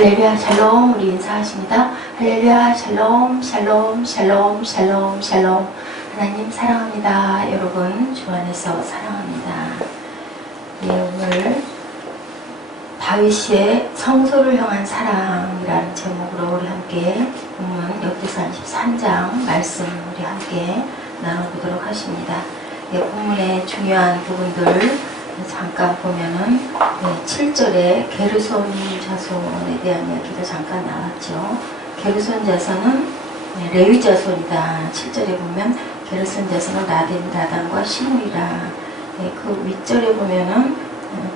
할렐루야 샬롬. 우리 인사하십니다. 할렐루야 샬롬 샬롬 샬롬 샬롬 샬롬. 하나님 사랑합니다. 여러분 주 안에서 사랑합니다. 오늘 다윗의 성소를 향한 사랑이라는 제목으로 우리 함께 본문 역대상 13장 말씀 우리 함께 나눠보도록 하십니다. 본문의 중요한 부분들 잠깐 보면은 7절에 게르손 자손에 대한 이야기가 잠깐 나왔죠. 게르손 자손은 레위 자손이다. 7절에 보면 게르손 자손은 라덴, 라단과 시므이라. 그 윗절에 보면은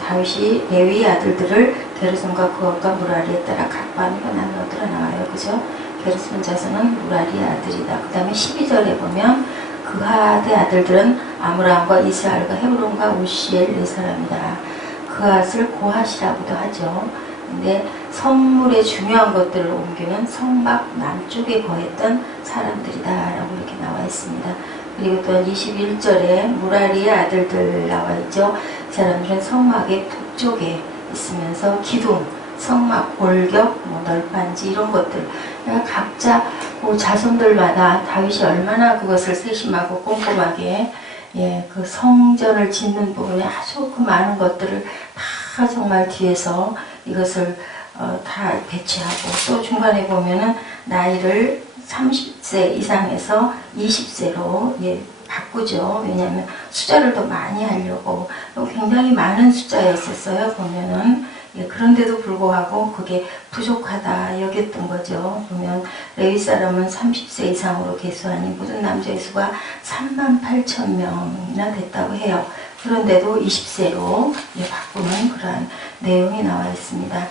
다윗이 레위 아들들을 게르손과 그것과 무라리에 따라 각 반으로 나누어들어 나와요. 그죠? 게르손 자손은 무라리 아들이다. 그 다음에 12절에 보면 그핫의 아들들은 아므람과 이스라엘과 헤브론과 우시엘 네 사람이다. 그핫을 고핫이라고도 하죠. 근데 성물의 중요한 것들을 옮기는 성막 남쪽에 거했던 사람들이다 라고 이렇게 나와 있습니다. 그리고 또 21절에 무라리의 아들들 나와 있죠. 이 사람들은 성막의 북쪽에 있으면서 기둥, 성막, 골격, 널판지 이런 것들 각자 자손들마다 다윗이 얼마나 그것을 세심하고 꼼꼼하게 그 성전을 짓는 부분에 아주 그 많은 것들을 다 정말 뒤에서 이것을 다 배치하고 또 중간에 보면은 나이를 30세 이상에서 20세로 바꾸죠. 왜냐하면 숫자를 더 많이 하려고 굉장히 많은 숫자였었어요. 보면은 그런데도 불구하고 그게 부족하다 여겼던 거죠. 보면 레위 사람은 30세 이상으로 계수하니 모든 남자의 수가 38,000명이나 됐다고 해요. 그런데도 20세로 바꾸는 그러한 내용이 나와 있습니다.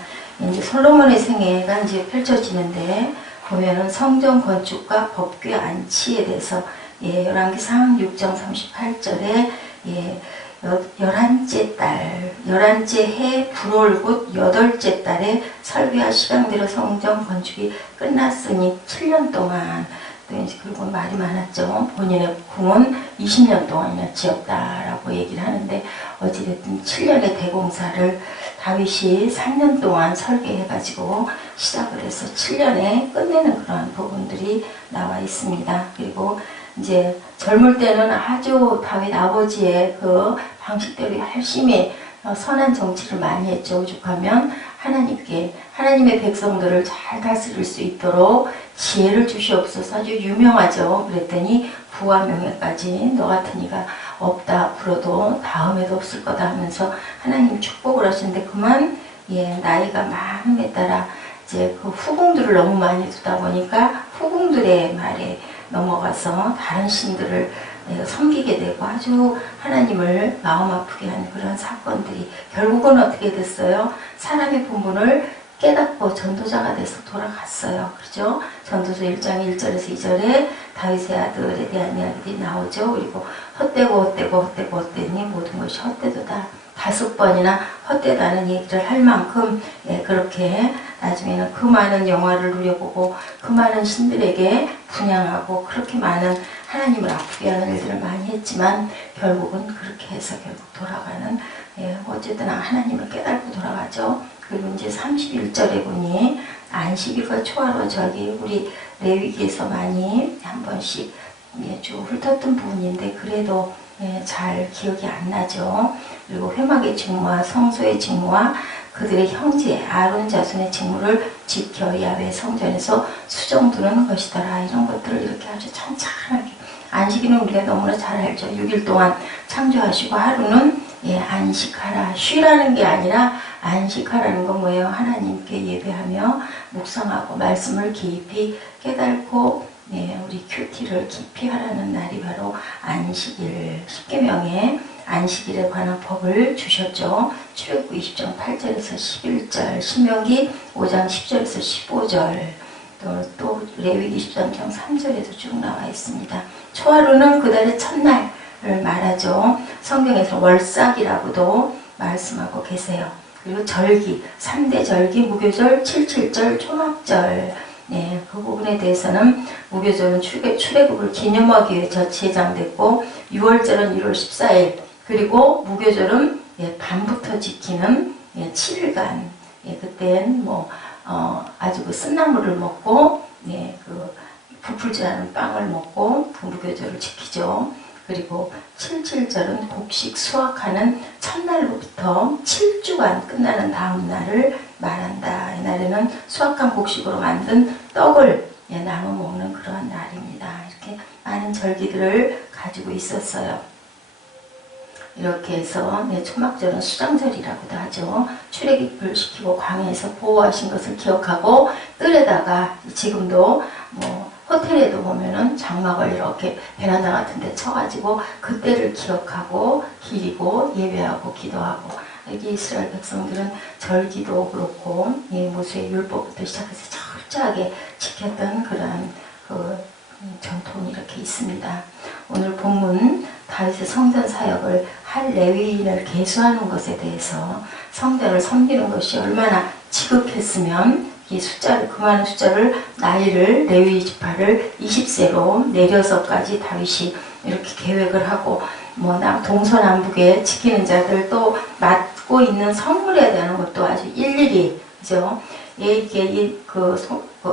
이제 솔로몬의 생애가 이제 펼쳐지는데 보면은 성전 건축과 법궤 안치에 대해서 열왕기상 6장 38절에 11째 달, 11째 해 불월 곧 8째 달에 설계와 시간대로 성전 건축이 끝났으니 7년 동안 그리고 말이 많았죠. 본인의 궁은 20년 동안이나 지었다라고 얘기를 하는데 어찌됐든 7년의 대공사를 다윗이 3년 동안 설계해가지고 시작을 해서 7년에 끝내는 그런 부분들이 나와 있습니다. 그리고 이제 젊을 때는 아주 다윗 아버지의 그 방식대로 열심히 선한 정치를 많이 했죠. 오죽하면 하나님의 백성들을 잘 다스릴 수 있도록 지혜를 주시옵소서. 아주 유명하죠. 그랬더니 부와 명예까지 너 같은 이가 없다. 앞으로도 다음에도 없을 거다 하면서 하나님 축복을 하시는데 그만 나이가 많음에 따라 이제 그 후궁들을 너무 많이 두다 보니까 후궁들의 말에 넘어가서 다른 신들을 섬기게 되고 아주 하나님을 마음 아프게 하는 그런 사건들이 결국은 어떻게 됐어요? 사람의 본분을 깨닫고 전도자가 돼서 돌아갔어요. 그렇죠? 전도서 1장 1절에서 2절에 다윗의 아들에 대한 이야기들이 나오죠. 그리고 헛되니 모든 것이 헛되도다. 5번이나 헛되다는 얘기를 할 만큼 그렇게 나중에는 그 많은 영화를 누려보고 그 많은 신들에게 분양하고 그렇게 많은 하나님을 아프게 하는 일들을 많이 했지만 결국은 그렇게 해서 결국 돌아가는 어쨌든 하나님을 깨닫고 돌아가죠. 그리고 이제 31절에 보니 안식일과 초하루 절기 우리 레위기에서 많이 한 번씩 쭉 훑었던 부분인데 그래도 잘 기억이 안 나죠. 그리고 회막의 직무와 성소의 직무와 그들의 형제 아론 자손의 직무를 지켜 야훼 성전에서 수정두는 것이더라. 이런 것들을 이렇게 아주 찬찬하게 안식일은 우리가 너무나 잘 알죠. 6일 동안 창조하시고 하루는 안식하라. 쉬라는 게 아니라 안식하라는 건 뭐예요? 하나님께 예배하며 묵상하고 말씀을 깊이 깨닫고 우리 큐티를 깊이 하라는 날이 바로 안식일. 십계명에 안식일에 관한 법을 주셨죠. 출애굽기 20장 8절에서 11절, 신명기 5장 10절에서 15절, 또 레위기 23장 3절에도 쭉 나와 있습니다. 초하루는 그달의 첫날을 말하죠. 성경에서 월삭이라고도 말씀하고 계세요. 그리고 절기, 3대 절기, 무교절, 77절, 초막절. 그 부분에 대해서는 무교절은 출애굽을 기념하기 위해 제정됐고 6월절은 1월 14일 그리고 무교절은 밤부터 지키는 7일간 그때는 아주 그 쓴나물을 먹고 부풀지 않은 빵을 먹고 그 무교절을 지키죠. 그리고 77절은 곡식 수확하는 첫날로부터 7주간 끝나는 다음 날을 말한다. 이날에는 수확한 곡식으로 만든 떡을 나눠 먹는 그러한 날입니다. 이렇게 많은 절기들을 가지고 있었어요. 이렇게 해서 초막절은 수장절이라고도 하죠. 출애굽을 시키고 광야에서 보호하신 것을 기억하고 뜰에다가 지금도 호텔에도 보면은 장막을 이렇게 베란다 같은 데 쳐가지고 그때를 기억하고 기리고 예배하고 기도하고, 여기 이스라엘 백성들은 절기도 그렇고 모세의 율법부터 시작해서 철저하게 지켰던 그러한 전통이 이렇게 있습니다. 오늘 본문 다윗의 성전 사역을 할 레위인을 계수하는 것에 대해서 성전을 섬기는 것이 얼마나 지극했으면 이 숫자를, 그 많은 숫자를, 나이를, 레위 지파를 20세로 내려서까지 다윗이 이렇게 계획을 하고 동서남북에 지키는 자들 또 맡고 있는 성물에 대한 것도 아주 일일이, 그죠? 이게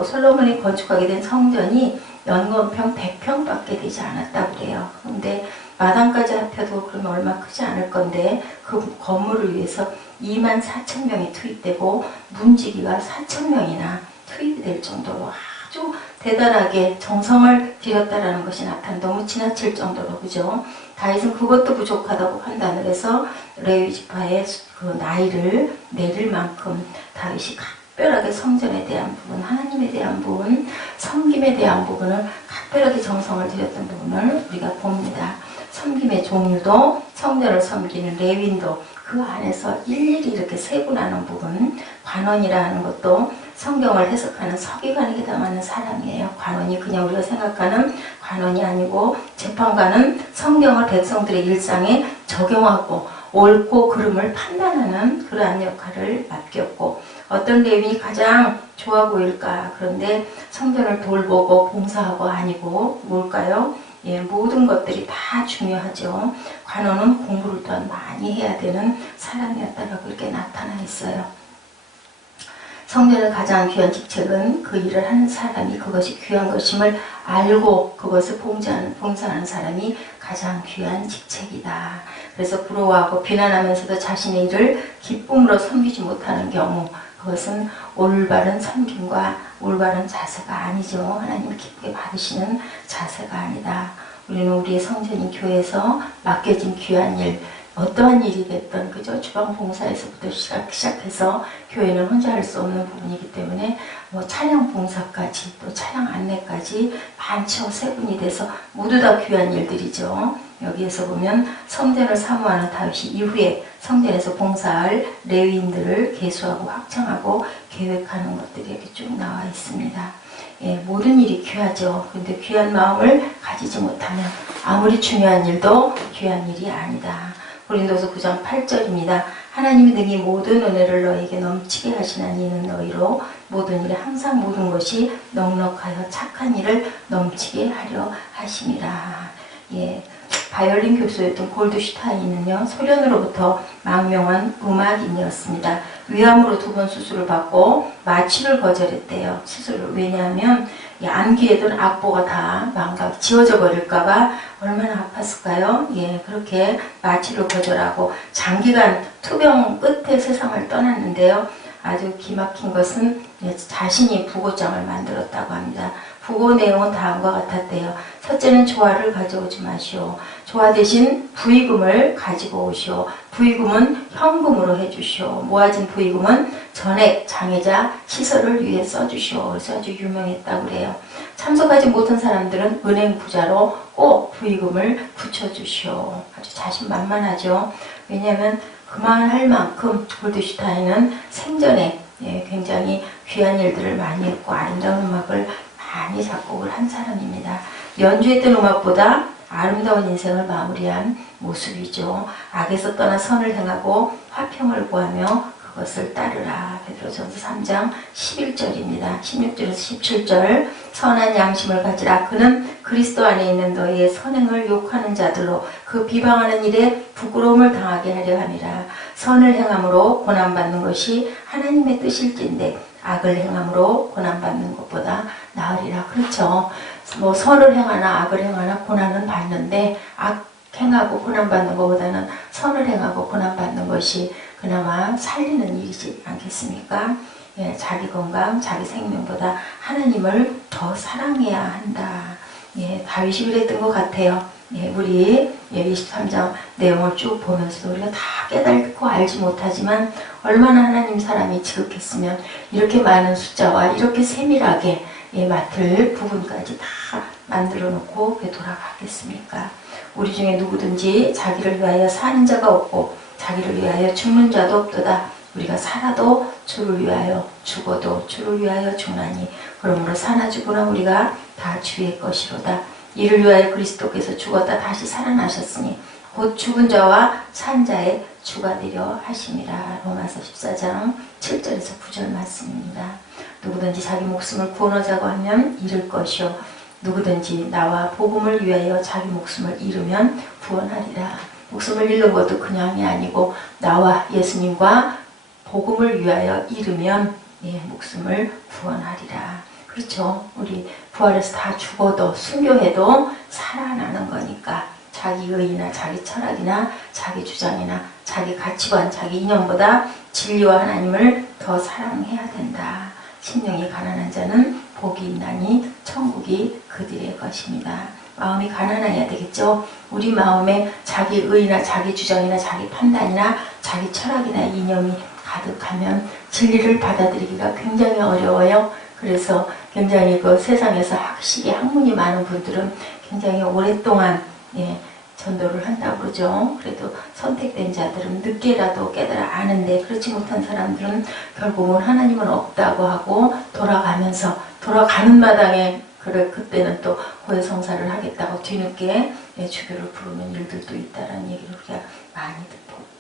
솔로몬이 건축하게 된 성전이 연건평 100평밖에 되지 않았다고 그래요. 근데 마당까지 합해도 그러면 얼마 크지 않을 건데 그 건물을 위해서 24,000명이 투입되고 문지기가 4,000명이나 투입이 될 정도로 아주 대단하게 정성을 들였다라는 것이 너무 지나칠 정도로, 그죠? 다윗은 그것도 부족하다고 판단을 해서 레위 지파의 그 나이를 내릴 만큼 다윗이 각별하게 성전에 대한 부분, 하나님에 대한 부분, 섬김에 대한 부분을 각별하게 정성을 들였던 부분을 우리가 봅니다. 섬김의 종류도, 성전을 섬기는 레위인도 그 안에서 일일이 이렇게 세분하는 부분, 관원이라는 것도 성경을 해석하는 서기관에 해당하는 사람이에요. 관원이 그냥 우리가 생각하는 관원이 아니고 재판관은 성경을 백성들의 일상에 적용하고 옳고 그름을 판단하는 그러한 역할을 맡겼고, 어떤 레위인이 가장 좋아 보일까? 그런데 성전을 돌보고 봉사하고 아니고 뭘까요? 모든 것들이 다 중요하죠. 관원은 공부를 또한 많이 해야 되는 사람이었다라고 이렇게 나타나 있어요. 성전의 가장 귀한 직책은 그 일을 하는 사람이 그것이 귀한 것임을 알고 그것을 봉사하는 사람이 가장 귀한 직책이다. 그래서 부러워하고 비난하면서도 자신의 일을 기쁨으로 섬기지 못하는 경우, 그것은 올바른 섬김과 올바른 자세가 아니죠. 하나님 기쁘게 받으시는 자세가 아니다. 우리는 우리의 성전인 교회에서 맡겨진 귀한 일, 어떠한 일이 됐든, 그죠? 주방 봉사에서부터 시작해서 교회는 혼자 할 수 없는 부분이기 때문에 찬양 봉사까지 또 찬양 안내까지 많죠. 세 분이 돼서 모두 다 귀한 일들이죠. 여기에서 보면 성전을 사모하는 다윗이 이후에 성전에서 봉사할 레위인들을 계수하고 확정하고 계획하는 것들이 이렇게 쭉 나와 있습니다. 모든 일이 귀하죠. 그런데 귀한 마음을 가지지 못하면 아무리 중요한 일도 귀한 일이 아니다. 고린도서 9장 8절입니다. 하나님이 능히 모든 은혜를 너에게 넘치게 하시나니 이는 너희로 모든 일에 항상 모든 것이 넉넉하여 착한 일을 넘치게 하려 하심이라. 바이올린 교수였던 골드슈타인은요, 소련으로부터 망명한 음악인이었습니다. 위암으로 2번 수술을 받고 마취를 거절했대요. 수술을. 왜냐하면 안귀에든 악보가 다 지워져 버릴까봐 얼마나 아팠을까요? 그렇게 마취를 거절하고 장기간 투병 끝에 세상을 떠났는데요. 아주 기막힌 것은 자신이 부고장을 만들었다고 합니다. 부고 내용은 다음과 같았대요. 첫째는 조화를 가져오지 마시오. 조화 대신 부의금을 가지고 오시오. 부의금은 현금으로 해주시오. 모아진 부의금은 전액, 장애자, 시설을 위해 써주시오. 그래서 아주 유명했다고 그래요. 참석하지 못한 사람들은 은행 부자로 꼭 부의금을 붙여주시오. 아주 자신만만하죠. 왜냐하면 그만할 만큼 골드슈타인은 생전에 굉장히 귀한 일들을 많이 했고 아름다운 음악을 많이 작곡을 한 사람입니다. 연주했던 음악보다 아름다운 인생을 마무리한 모습이죠. 악에서 떠나 선을 행하고 화평을 구하며 그것을 따르라. 베드로전서 3장 11절입니다. 16절에서 17절. 선한 양심을 가지라. 그는 그리스도 안에 있는 너희의 선행을 욕하는 자들로 그 비방하는 일에 부끄러움을 당하게 하려 함이라. 선을 행함으로 고난받는 것이 하나님의 뜻일진데 악을 행함으로 고난받는 것보다 나으리라. 그렇죠. 뭐 선을 행하나 악을 행하나 고난은 받는데 악 행하고 고난받는 것보다는 선을 행하고 고난받는 것이 그나마 살리는 일이지 않겠습니까? 예, 자기 건강, 자기 생명보다 하나님을 더 사랑해야 한다. 예, 다윗이 그랬던 것 같아요. 예, 우리 23장 내용을 쭉 보면서 우리가 다 깨닫고 알지 못하지만 얼마나 하나님 사람이 지극했으면 이렇게 많은 숫자와 이렇게 세밀하게 맡을 부분까지 다 만들어 놓고 왜 돌아가겠습니까? 우리 중에 누구든지 자기를 위하여 사는 자가 없고 자기를 위하여 죽는 자도 없도다. 우리가 살아도 주를 위하여 죽어도 주를 위하여 죽나니 그러므로 사나 죽으나 우리가 다 주의 것이로다. 이를 위하여 그리스도께서 죽었다 다시 살아나셨으니 곧 죽은 자와 산 자의 주가 되려 하심이라. 로마서 14장 7절에서 9절 말씀입니다. 누구든지 자기 목숨을 구원하자고 하면 잃을 것이요 누구든지 나와 복음을 위하여 자기 목숨을 잃으면 구원하리라. 목숨을 잃는 것도 그냥이 아니고 나와 예수님과 복음을 위하여 잃으면 목숨을 구원하리라. 그렇죠. 우리 부활해서 다 죽어도 순교해도 살아나는 거니까 자기 의의나 자기 철학이나 자기 주장이나 자기 가치관, 자기 이념보다 진리와 하나님을 더 사랑해야 된다. 심령이 가난한 자는 복이 있나니 천국이 그들의 것입니다. 마음이 가난해야 되겠죠. 우리 마음에 자기 의의나 자기 주장이나 자기 판단이나 자기 철학이나 이념이 가득하면 진리를 받아들이기가 굉장히 어려워요. 그래서 굉장히 그 세상에서 학식이 학문이 많은 분들은 굉장히 오랫동안 전도를 한다고 그러죠. 그래도 선택된 자들은 늦게라도 깨달아 아는데 그렇지 못한 사람들은 결국은 하나님은 없다고 하고 돌아가는 마당에 그때는 또 고해성사를 하겠다고 뒤늦게 주교를 부르는 일들도 있다는 얘기를 우리가 많이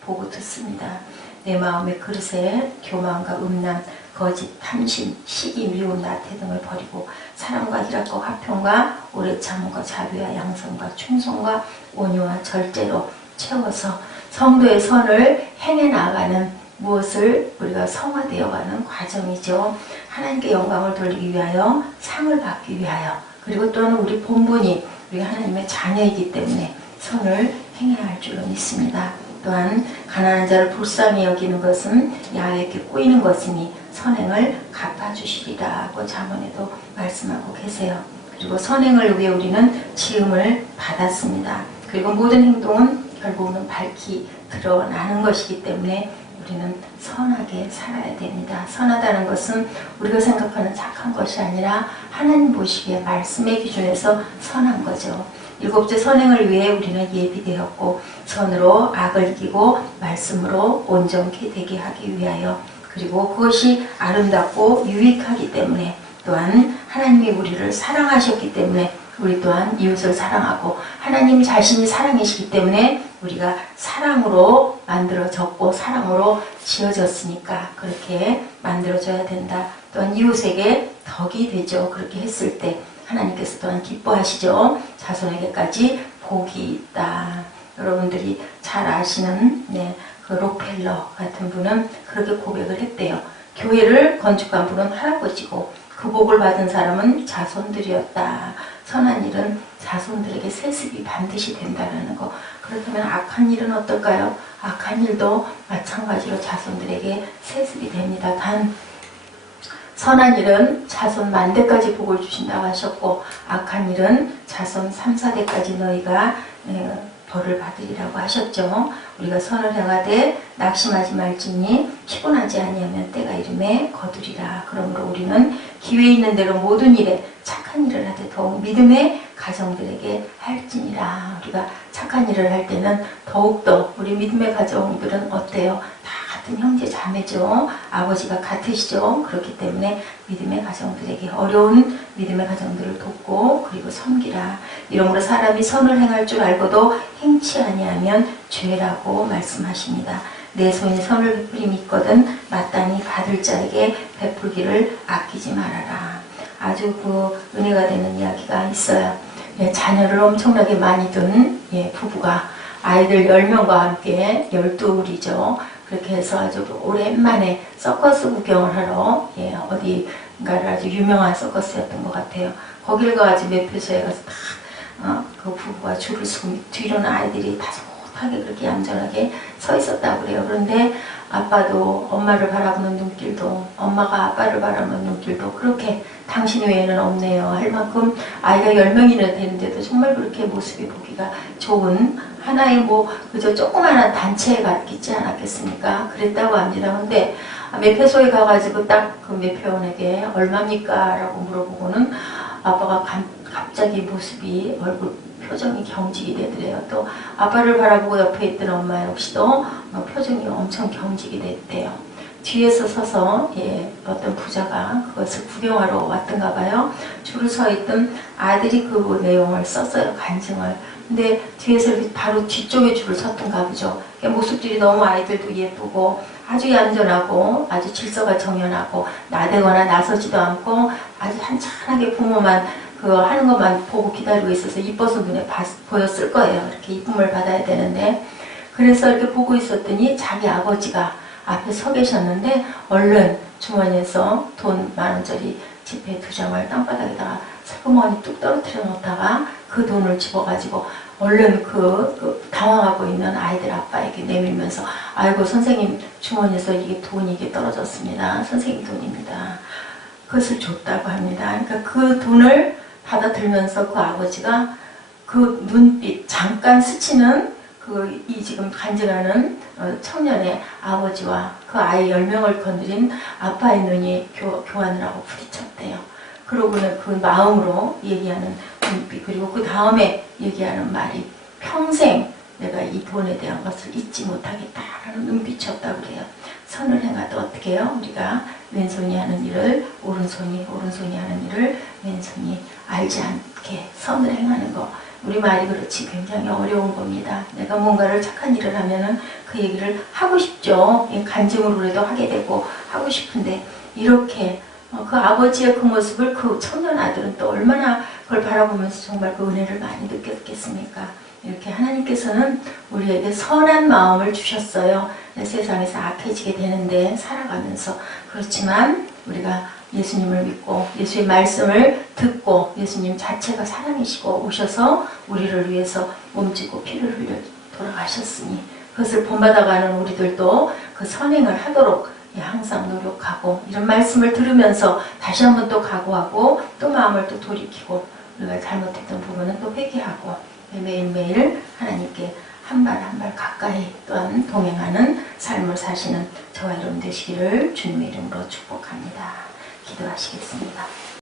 보고 듣습니다. 내 마음의 그릇에 교만과 음란, 거짓, 탐심, 시기, 미움, 나태 등을 버리고 사랑과 희락과 화평과 오래 참음과 자비와 양성과 충성과 온유와 절제로 채워서 성도의 선을 행해 나가는 무엇을 우리가 성화되어가는 과정이죠. 하나님께 영광을 돌리기 위하여 상을 받기 위하여 그리고 또한 우리 본분이 우리 하나님의 자녀이기 때문에 선을 행해야 할 줄로 믿습니다. 또한 가난한 자를 불쌍히 여기는 것은 야훼게 꼬이는 것이니 선행을 갚아주시리라고 잠언에도 말씀하고 계세요. 그리고 선행을 위해 우리는 지음을 받았습니다. 그리고 모든 행동은 결국은 밝히 드러나는 것이기 때문에 우리는 선하게 살아야 됩니다. 선하다는 것은 우리가 생각하는 착한 것이 아니라 하나님 보시기에 말씀의 기준에서 선한 거죠. 일곱째 선행을 위해 우리는 예비되었고 선으로 악을 이기고 말씀으로 온전케 되게 하기 위하여 그리고 그것이 아름답고 유익하기 때문에 또한 하나님이 우리를 사랑하셨기 때문에 우리 또한 이웃을 사랑하고 하나님 자신이 사랑이시기 때문에 우리가 사랑으로 만들어졌고 사랑으로 지어졌으니까 그렇게 만들어져야 된다. 또한 이웃에게 덕이 되죠. 그렇게 했을 때 하나님께서 또한 기뻐하시죠. 자손에게까지 복이 있다. 여러분들이 잘 아시는 그 록펠러 같은 분은 그렇게 고백을 했대요. 교회를 건축한 분은 할아버지고 그 복을 받은 사람은 자손들이었다. 선한 일은 자손들에게 세습이 반드시 된다는 거. 그렇다면 악한 일은 어떨까요? 악한 일도 마찬가지로 자손들에게 세습이 됩니다. 단 선한 일은 자손 만대까지 복을 주신다고 하셨고 악한 일은 자손 3, 4대까지 너희가 벌을 받으리라고 하셨죠. 우리가 선을 행하되 낙심하지 말지니 피곤하지 아니하면 때가 이름에 거두리라. 그러므로 우리는 기회 있는 대로 모든 일에 착한 일을 하되 더욱 믿음의 가정들에게 할지니라. 우리가 착한 일을 할 때는 더욱더 우리 믿음의 가정들은 어때요? 다 같은 형제 자매죠. 아버지가 같으시죠. 그렇기 때문에 믿음의 가정들에게 어려운 믿음의 가정들을 돕고 그리고 섬기라. 이러므로 사람이 선을 행할 줄 알고도 행치 아니하면 죄라고 말씀하십니다. 내 손이 선을 베풀림이 있거든 마땅히 받을 자에게 베풀기를 아끼지 말아라. 아주 그 은혜가 되는 이야기가 있어요. 자녀를 엄청나게 많이 둔 부부가 아이들 10명과 함께 12이죠. 그렇게 해서 아주 오랜만에 서커스 구경을 하러 어디인가를 아주 유명한 서커스였던 것 같아요. 거길 가가지고 매표소에 가서 그 부부가 줄을 서고 뒤로는 아이들이 다소곳하게 그렇게 얌전하게 서 있었다고 그래요. 그런데 아빠도 엄마를 바라보는 눈길도 엄마가 아빠를 바라보는 눈길도 그렇게 당신 외에는 없네요 할 만큼 아이가 10명이나 되는데도 정말 그렇게 모습이 보기가 좋은 하나의 그저 조그마한 단체가 있지 않았겠습니까? 그랬다고 합니다. 근데 매표소에 가가지고 딱 그 매표원에게 얼마입니까? 라고 물어보고는 아빠가 갑자기 모습이 얼굴 표정이 경직이 되더래요. 또 아빠를 바라보고 옆에 있던 엄마 역시도 표정이 엄청 경직이 됐대요. 뒤에서 서서 어떤 부자가 그것을 구경하러 왔던가 봐요. 줄을 서 있던 아들이 그 내용을 썼어요. 간증을. 근데 뒤에서 바로 뒤쪽에 줄을 섰던가 보죠. 모습들이 너무 아이들도 예쁘고 아주 얌전하고 아주 질서가 정연하고 나대거나 나서지도 않고 아주 한찬하게 부모만 하는 것만 보고 기다리고 있어서 이뻐서 눈에 보였을 거예요. 이렇게 이쁨을 받아야 되는데 그래서 이렇게 보고 있었더니 자기 아버지가 앞에 서 계셨는데 얼른 주머니에서 돈 10,000원짜리 지폐 2장을 땅바닥에다가 슬그머니 뚝 떨어뜨려 놓다가 그 돈을 집어가지고 얼른 당황하고 있는 아이들 아빠에게 내밀면서 아이고 선생님 주머니에서 이게 떨어졌습니다. 선생님 돈입니다. 그것을 줬다고 합니다. 그러니까 그 돈을 받아들면서 그 아버지가 그 눈빛 잠깐 스치는 이 지금 간증하는 청년의 아버지와 그 아이 10명을 건드린 아빠의 눈이 교환을 하고 부딪혔대요. 그러고는 그 마음으로 얘기하는 눈빛 그리고 그 다음에 얘기하는 말이 평생 내가 이 돈에 대한 것을 잊지 못하겠다라는 눈빛이었다고 그래요. 선을 행하되 어떻게 해요? 우리가 왼손이 하는 일을 오른손이 하는 일을 왼손이 알지 않게 선을 행하는 거. 우리말이 그렇지 굉장히 어려운 겁니다. 내가 뭔가를 착한 일을 하면은 그 얘기를 하고 싶죠. 간증으로라도 하게 되고 하고 싶은데 이렇게 그 아버지의 그 모습을 그 청년 아들은 또 얼마나 그걸 바라보면서 정말 그 은혜를 많이 느꼈겠습니까? 이렇게 하나님께서는 우리에게 선한 마음을 주셨어요. 세상에서 악해지게 되는데 살아가면서 그렇지만 우리가 예수님을 믿고 예수의 말씀을 듣고 예수님 자체가 사랑이시고 오셔서 우리를 위해서 몸짓고 피를 흘려 돌아가셨으니 그것을 본받아가는 우리들도 그 선행을 하도록 항상 노력하고 이런 말씀을 들으면서 다시 한번 또 각오하고 또 마음을 또 돌이키고 우리가 잘못했던 부분은 또 회개하고 매일매일 하나님께 한 발 한 발 가까이 또한 동행하는 삶을 사시는 저와 여러분 되시기를 주님의 이름으로 축복합니다. 기도하시겠습니다.